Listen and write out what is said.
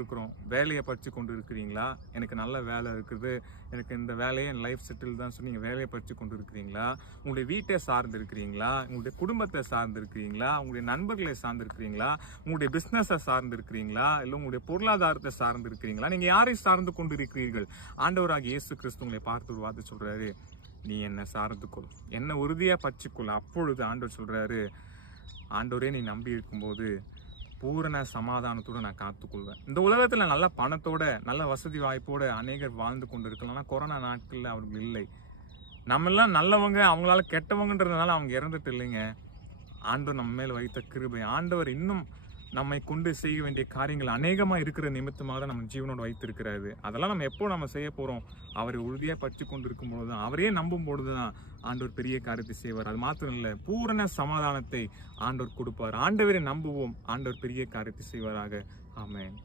இருக்கிறோம். வேலையை படித்து கொண்டு இருக்கிறீங்களா? எனக்கு நல்ல வேலை இருக்குது, எனக்கு இந்த வேலையை என் லைஃப் செட்டில் தான் சொல்லி நீங்கள் வேலையை படித்து கொண்டு இருக்கிறீங்களா? உங்களுடைய வீட்டை சார்ந்து இருக்கிறீங்களா? உங்களுடைய குடும்பத்தை சார்ந்து இருக்கிறீங்களா? உங்களுடைய நண்பர்களை சார்ந்து இருக்கிறீங்களா? உங்களுடைய பிஸ்னஸை சார்ந்து இருக்கிறீங்களா? இல்லை உங்களுடைய பொருளாதாரத்தை சார்ந்து இருக்கிறீங்களா? நீங்கள் யாரை சார்ந்து கொண்டு இருக்கிறீர்கள்? ஆண்டவராகிய இயேசு கிறிஸ்து உங்களை பார்த்து ஒரு வார்த்தை சொல்கிறாரு, நீ என்னை சார்ந்துக்கொள், என்னை உறுதியாக பற்றிக்கொள். அப்பொழுது ஆண்டவர் சொல்கிறாரு, ஆண்டவரே நீ நம்பி இருக்கும்போது பூரண சமாதானத்தோடு நான் காத்துக்கொள்வேன். இந்த உலகத்தில் நல்ல பணத்தோட நல்ல வசதி வாய்ப்போடு அநேகர் வாழ்ந்து கொண்டு இருக்கலாம். கொரோனா நாட்களில் அவர்கள் இல்லை. நம்மெல்லாம் நல்லவங்க, அவங்களால கெட்டவங்கன்றதுனால அவங்க இறந்துட்டு இல்லைங்க. ஆண்டவர் நம்ம மேல் வைத்த கிருபை, ஆண்டவர் இன்னும் நம்மை கொண்டு செய்ய வேண்டிய காரியங்கள் அநேகமாக இருக்கிற நிமித்தமாக நம்ம ஜீவனோடு வைத்திருக்கிறாரு. அதெல்லாம் நம்ம எப்போ நம்ம செய்ய போகிறோம்? அவரை உறுதியாக பற்றி கொண்டு இருக்கும் பொழுது தான், அவரையே நம்பும் பொழுது தான் ஆண்டவர் பெரிய காரியத்தை செய்வார். அது மாத்திரம் இல்லை, பூரண சமாதானத்தை ஆண்டவர் கொடுப்பார். ஆண்டவரை நம்புவோம், ஆண்டவர் பெரிய காரியத்தை செய்வாராக. ஆமென்.